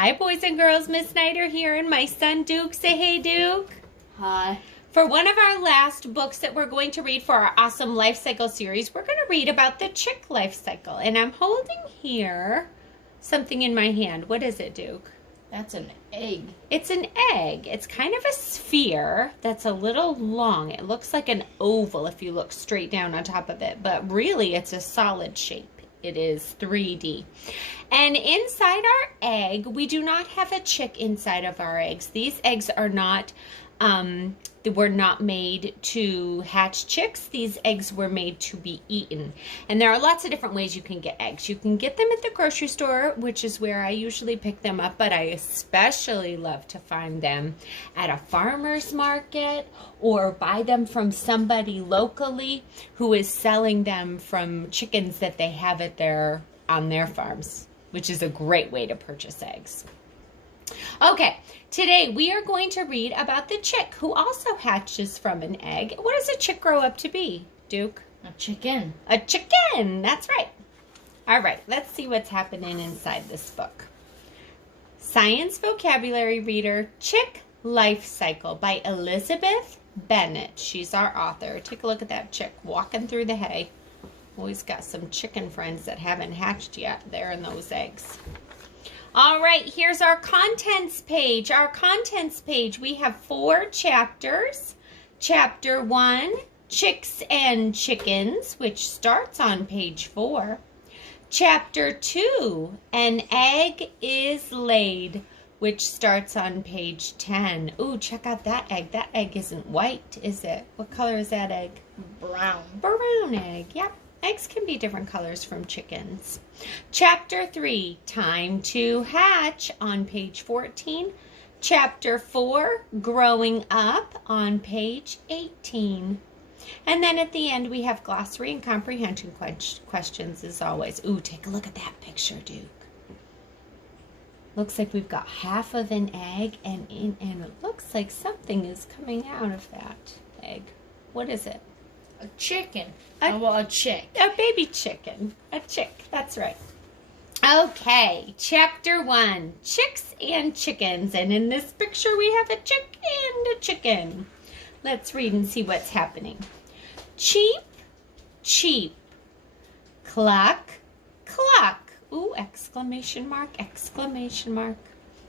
Hi, boys and girls. Miss Snyder here, and my son Duke. Say hey, Duke. Hi. For one of our last books that we're going to read for our awesome life cycle series, we're going to read about the chick life cycle. And I'm holding here something in my hand. What is it, Duke? That's an egg. It's an egg. It's kind of a sphere that's a little long. It looks like an oval if you look straight down on top of it, but really it's a solid shape. It is 3D. And inside our egg, we do not have a chick inside of our eggs. These eggs are not, were not made to hatch chicks. These eggs were made to be eaten. And there are lots of different ways you can get eggs. You can get them at the grocery store, which is where I usually pick them up, but I especially love to find them at a farmer's market or buy them from somebody locally who is selling them from chickens that they have on their farms, which is a great way to purchase eggs. Okay, today we are going to read about the chick who also hatches from an egg. What does a chick grow up to be, Duke? A chicken. A chicken, that's right. All right, let's see what's happening inside this book. Science Vocabulary Reader, Chick Life Cycle by Elizabeth Bennett. She's our author. Take a look at that chick walking through the hay. Always got some chicken friends that haven't hatched yet there in those eggs. All right, here's our contents page. Our contents page, we have 4 chapters. Chapter 1, Chicks and Chickens, which starts on page 4. Chapter 2, An Egg is Laid, which starts on page 10. Ooh, check out that egg. That egg isn't white, is it? What color is that egg? Brown. Brown egg, yep. Eggs can be different colors from chickens. Chapter 3, Time to Hatch on page 14. Chapter 4, Growing Up on page 18. And then at the end we have glossary and comprehension questions as always. Ooh, take a look at that picture, Duke. Looks like we've got half of an egg and it looks like something is coming out of that egg. What is it? A chicken. A chick. A baby chicken. A chick. That's right. Okay. Chapter 1. Chicks and Chickens. And in this picture we have a chick and a chicken. Let's read and see what's happening. Cheep, cheep. Cluck, cluck. Ooh, exclamation mark, exclamation mark.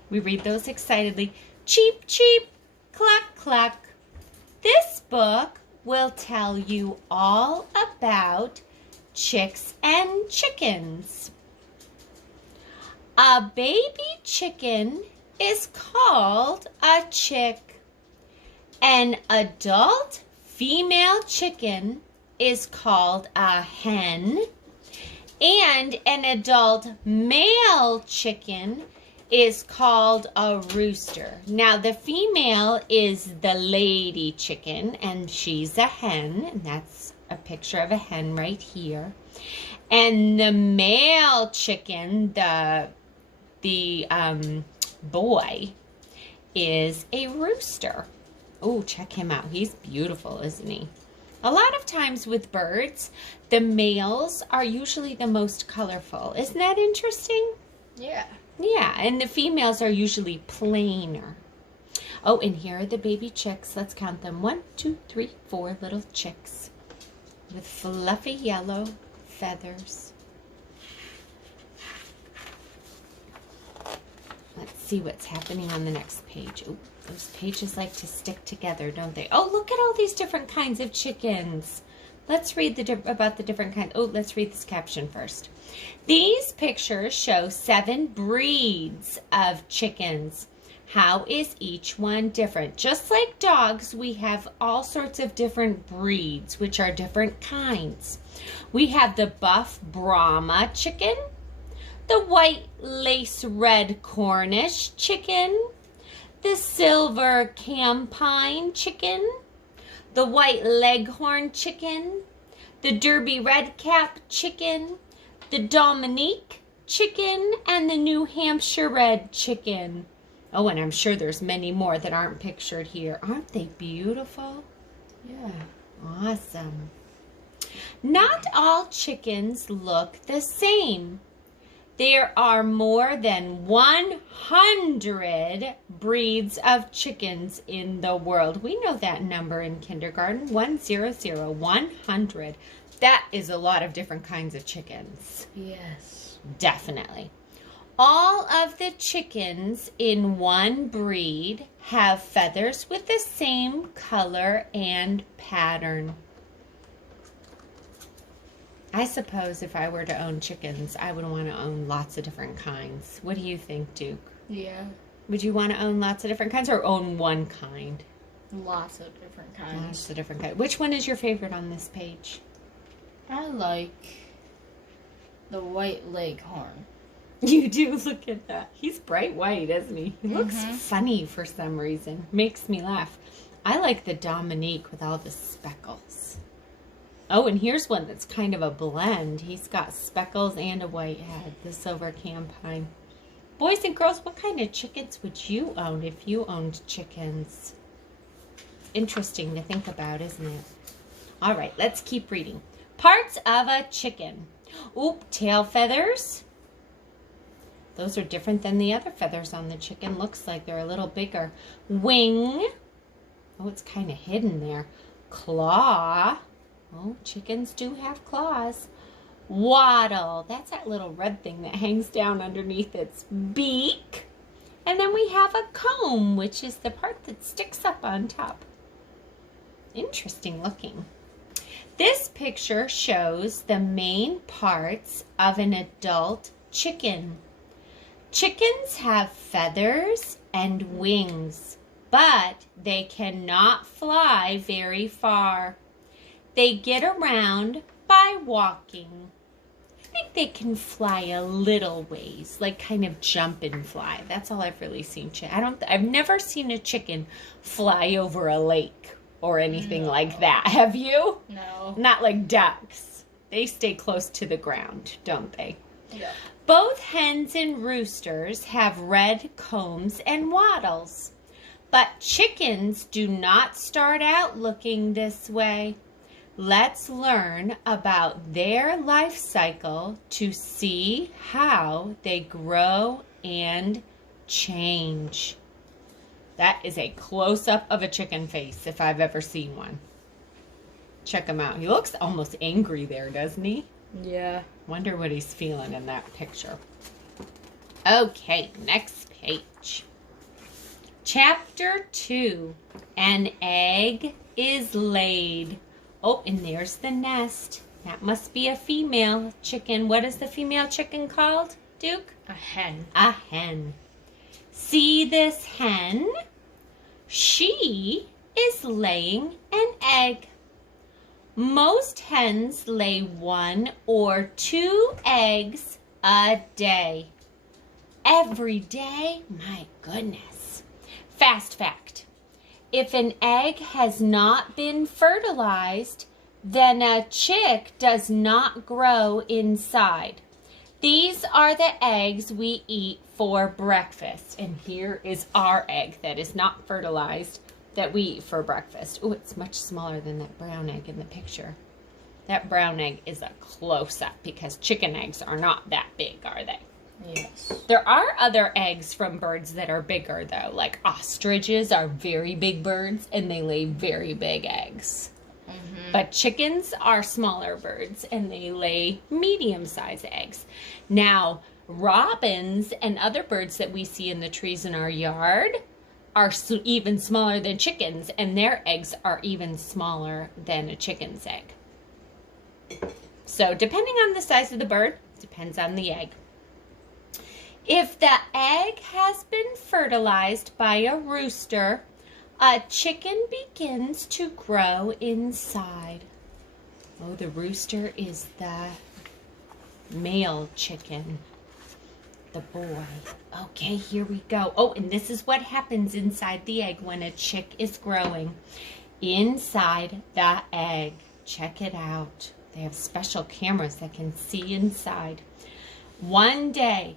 We read those excitedly. Cheep, cheep. Cluck, cluck. This book will tell you all about chicks and chickens. A baby chicken is called a chick. An adult female chicken is called a hen. And an adult male chicken is called a rooster. Now the female is the lady chicken and she's a hen, and that's a picture of a hen right here. And the male chicken, the boy, is a rooster. Oh, check him out. He's beautiful, isn't he? A lot of times with birds, the males are usually the most colorful. Isn't that interesting? Yeah. Yeah, and the females are usually plainer. Oh, and here are the baby chicks. Let's count them. 1, 2, 3, 4 little chicks with fluffy yellow feathers. Let's see what's happening on the next page. Oh, those pages like to stick together, don't they? Oh, look at all these different kinds of chickens. Let's read about the different kinds. Oh, let's read this caption first. These pictures show 7 breeds of chickens. How is each one different? Just like dogs, we have all sorts of different breeds, which are different kinds. We have the buff Brahma chicken, the white lace red Cornish chicken, the silver Campine chicken, the white leghorn chicken, the Derby redcap chicken, the Dominique chicken, and the New Hampshire red chicken. Oh, and I'm sure there's many more that aren't pictured here. Aren't they beautiful? Yeah, awesome. Not all chickens look the same. There are more than 100 breeds of chickens in the world. We know that number in kindergarten, 100, 100. That is a lot of different kinds of chickens. Yes. Definitely. All of the chickens in one breed have feathers with the same color and pattern. I suppose if I were to own chickens, I would want to own lots of different kinds. What do you think, Duke? Yeah. Would you want to own lots of different kinds or own one kind? Lots of different kinds. Lots of different kinds. Which one is your favorite on this page? I like the white leghorn. You do, look at that. He's bright white, isn't he? He looks funny for some reason. Makes me laugh. I like the Dominique with all the speckles. Oh, and here's one that's kind of a blend. He's got speckles and a white head, the silver campine. Boys and girls, what kind of chickens would you own if you owned chickens? Interesting to think about, isn't it? All right, let's keep reading. Parts of a chicken. Oop, tail feathers. Those are different than the other feathers on the chicken. Looks like they're a little bigger. Wing. Oh, it's kind of hidden there. Claw. Oh, chickens do have claws. Wattle. That's that little red thing that hangs down underneath its beak. And then we have a comb, which is the part that sticks up on top. Interesting looking. This picture shows the main parts of an adult chicken. Chickens have feathers and wings, but they cannot fly very far. They get around by walking. I think they can fly a little ways, like kind of jump and fly. That's all I've really seen. I've never seen a chicken fly over a lake or anything like that. Have you? No. Not like ducks. They stay close to the ground, don't they? Yeah. Both hens and roosters have red combs and wattles. But chickens do not start out looking this way. Let's learn about their life cycle to see how they grow and change. That is a close-up of a chicken face if I've ever seen one. Check him out. He looks almost angry there, doesn't he? Yeah. Wonder what he's feeling in that picture. Okay, next page. Chapter 2. An egg is laid. Oh, and there's the nest. That must be a female chicken. What is the female chicken called, Duke? A hen. A hen. See this hen? She is laying an egg. Most hens lay 1 or 2 eggs a day. Every day? My goodness. Fast fact. If an egg has not been fertilized, then a chick does not grow inside. These are the eggs we eat for breakfast. And here is our egg that is not fertilized that we eat for breakfast. Oh, it's much smaller than that brown egg in the picture. That brown egg is a close-up because chicken eggs are not that big, are they? Yes. There are other eggs from birds that are bigger, though. Like ostriches are very big birds, and they lay very big eggs. But chickens are smaller birds, and they lay medium-sized eggs. Now, robins and other birds that we see in the trees in our yard are even smaller than chickens, and their eggs are even smaller than a chicken's egg. So, depending on the size of the bird, depends on the egg. If the egg has been fertilized by a rooster, a chicken begins to grow inside. Oh, the rooster is the male chicken, the boy. Okay, here we go. Oh, and this is what happens inside the egg when a chick is growing. Inside the egg. Check it out. They have special cameras that can see inside. One day,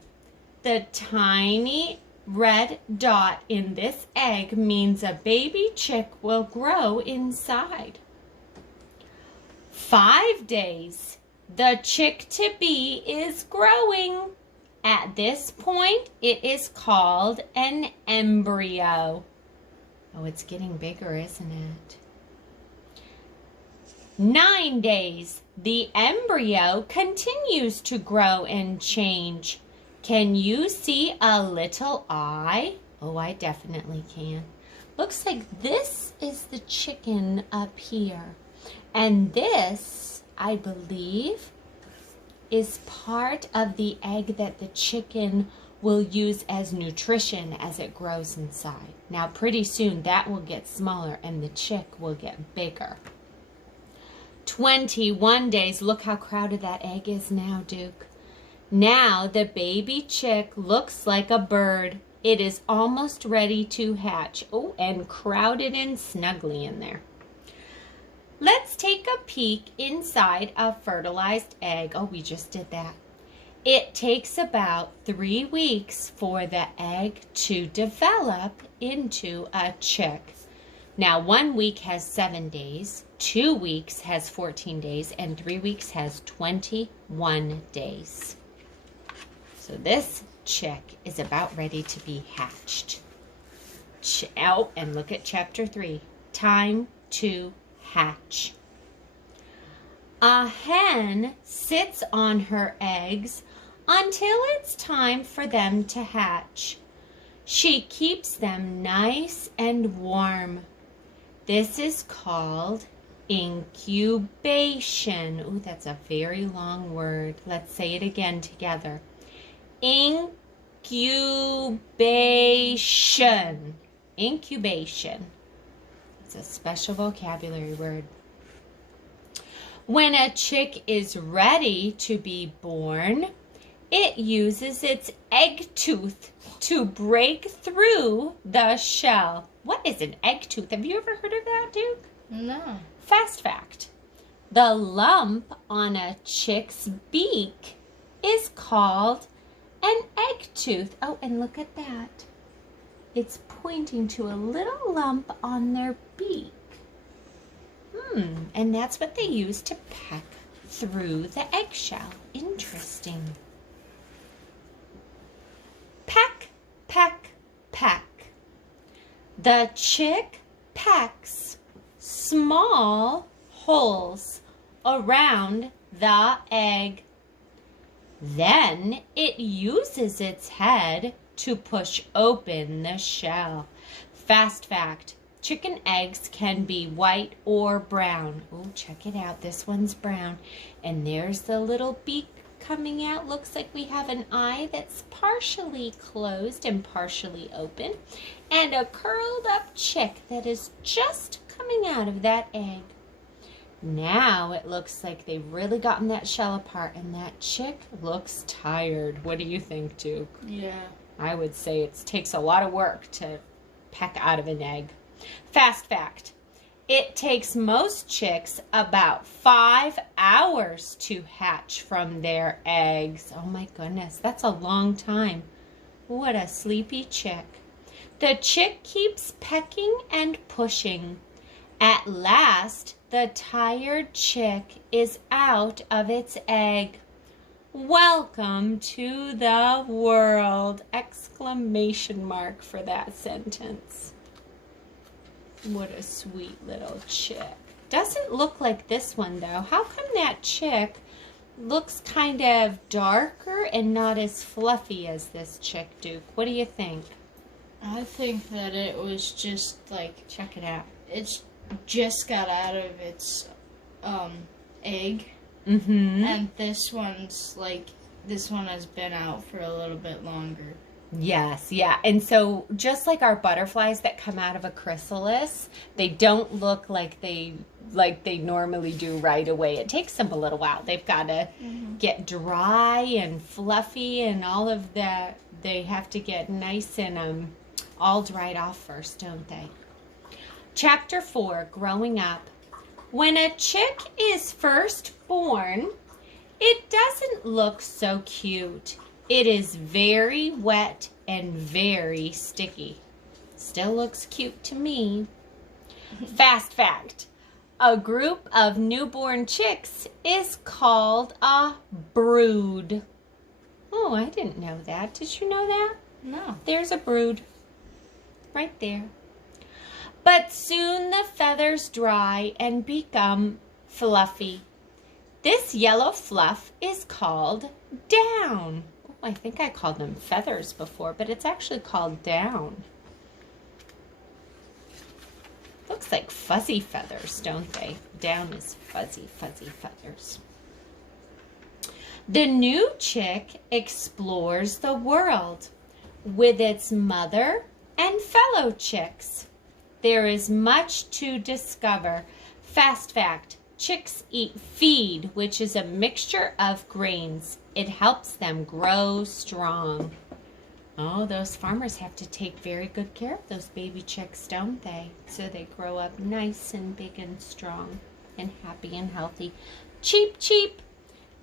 the tiny red dot in this egg means a baby chick will grow inside. 5 days, the chick-to-be is growing. At this point, it is called an embryo. Oh, it's getting bigger, isn't it? 9 days, the embryo continues to grow and change. Can you see a little eye? Oh, I definitely can. Looks like this is the chicken up here. And this, I believe, is part of the egg that the chicken will use as nutrition as it grows inside. Now, pretty soon that will get smaller and the chick will get bigger. 21 days. Look how crowded that egg is now, Duke. Now the baby chick looks like a bird. It is almost ready to hatch. Oh, and crowded and snugly in there. Let's take a peek inside a fertilized egg. Oh, we just did that. It takes about 3 weeks for the egg to develop into a chick. Now, 1 week has 7 days, 2 weeks has 14 days, and 3 weeks has 21 days. So this chick is about ready to be hatched. Oh, and look at chapter 3. Time to hatch. A hen sits on her eggs until it's time for them to hatch. She keeps them nice and warm. This is called incubation. Ooh, that's a very long word. Let's say it again together. Incubation. Incubation. It's a special vocabulary word. When a chick is ready to be born, it uses its egg tooth to break through the shell. What is an egg tooth? Have you ever heard of that, Duke? No. Fast fact. The lump on a chick's beak is called an egg tooth. Oh, and look at that. It's pointing to a little lump on their beak. And that's what they use to peck through the eggshell. Interesting. Peck, peck, peck. The chick pecks small holes around the egg. Then it uses its head to push open the shell. Fast fact, chicken eggs can be white or brown. Oh, check it out. This one's brown. And there's the little beak coming out. Looks like we have an eye that's partially closed and partially open. And a curled up chick that is just coming out of that egg. Now it looks like they've really gotten that shell apart, and that chick looks tired. What do you think, Duke? Yeah. I would say it takes a lot of work to peck out of an egg. Fast fact, it takes most chicks about 5 hours to hatch from their eggs. Oh my goodness, that's a long time. What a sleepy chick. The chick keeps pecking and pushing. At last, the tired chick is out of its egg. Welcome to the world! Exclamation mark for that sentence. What a sweet little chick. Doesn't look like this one though. How come that chick looks kind of darker and not as fluffy as this chick, Duke? What do you think? I think that it was just like, Check it out. it's just got out of its egg. Mm-hmm. And this one has been out for a little bit longer. Yes, yeah. And so just like our butterflies that come out of a chrysalis, they don't look like they normally do right away. It takes them a little while. They've got to get dry and fluffy and all of that. They have to get nice and all dried off first, don't they? Chapter 4, Growing Up. When a chick is first born, it doesn't look so cute. It is very wet and very sticky. Still looks cute to me. Fast fact, a group of newborn chicks is called a brood. Oh, I didn't know that. Did you know that? No. There's a brood right there. But soon the feathers dry and become fluffy. This yellow fluff is called down. Oh, I think I called them feathers before, but it's actually called down. Looks like fuzzy feathers, don't they? Down is fuzzy, fuzzy feathers. The new chick explores the world with its mother and fellow chicks. There is much to discover. Fast fact, chicks eat feed, which is a mixture of grains. It helps them grow strong. Oh, those farmers have to take very good care of those baby chicks, don't they? So they grow up nice and big and strong and happy and healthy. Cheep, cheep.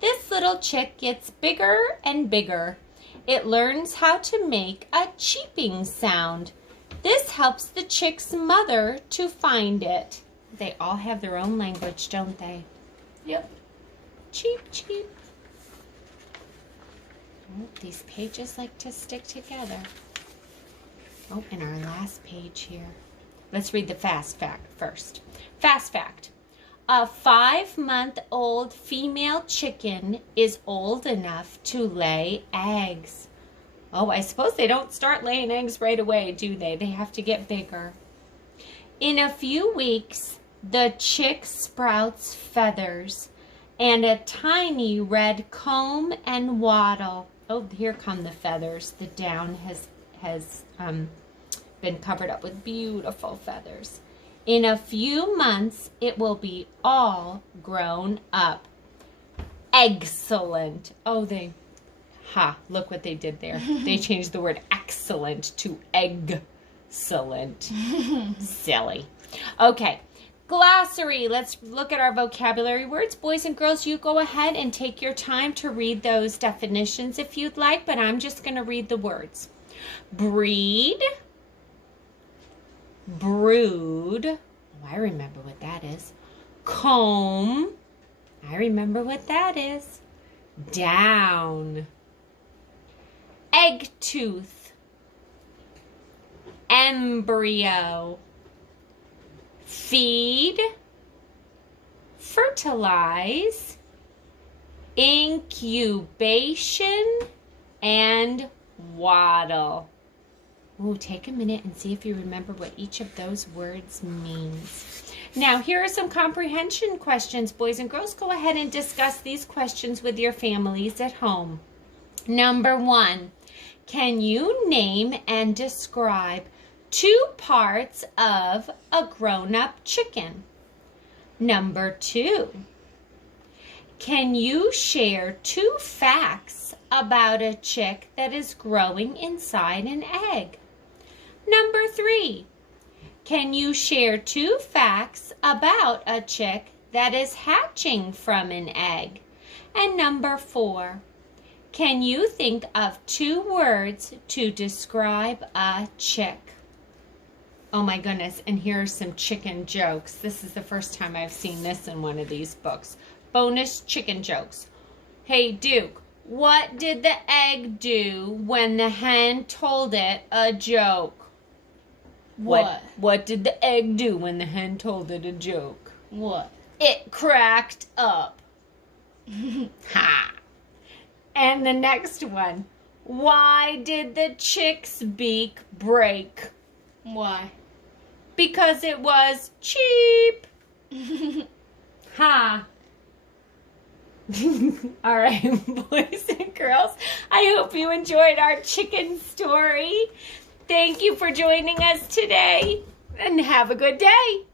This little chick gets bigger and bigger. It learns how to make a cheeping sound. This helps the chick's mother to find it. They all have their own language, don't they? Yep. Cheep, cheep. Oh, these pages like to stick together. Oh, and our last page here. Let's read the fast fact first. Fast fact. A 5-month-old female chicken is old enough to lay eggs. Oh, I suppose they don't start laying eggs right away, do they? They have to get bigger. In a few weeks, the chick sprouts feathers and a tiny red comb and wattle. Oh, here come the feathers. The down has been covered up with beautiful feathers. In a few months, it will be all grown up. Excellent. Oh, look what they did there. They changed the word excellent to egg-cellent. Silly. Okay, glossary. Let's look at our vocabulary words. Boys and girls, you go ahead and take your time to read those definitions if you'd like, but I'm just going to read the words. Breed. Brood. Oh, I remember what that is. Comb. I remember what that is. Down. Egg tooth. Embryo. Feed. Fertilize. Incubation. And waddle. Ooh, take a minute and see if you remember what each of those words means. Now, here are some comprehension questions. Boys and girls, go ahead and discuss these questions with your families at home. Number 1, can you name and describe 2 parts of a grown-up chicken? Number 2, can you share 2 facts about a chick that is growing inside an egg? Number 3, can you share 2 facts about a chick that is hatching from an egg? And number 4, can you think of 2 words to describe a chick? Oh my goodness, and here are some chicken jokes. This is the first time I've seen this in one of these books. Bonus chicken jokes. Hey Duke, what did the egg do when the hen told it a joke? What did the egg do when the hen told it a joke? What? It cracked up. Ha! And the next one. Why did the chick's beak break? Why? Because it was cheap. Ha! All right, boys and girls, I hope you enjoyed our chicken story. Thank you for joining us today, and have a good day.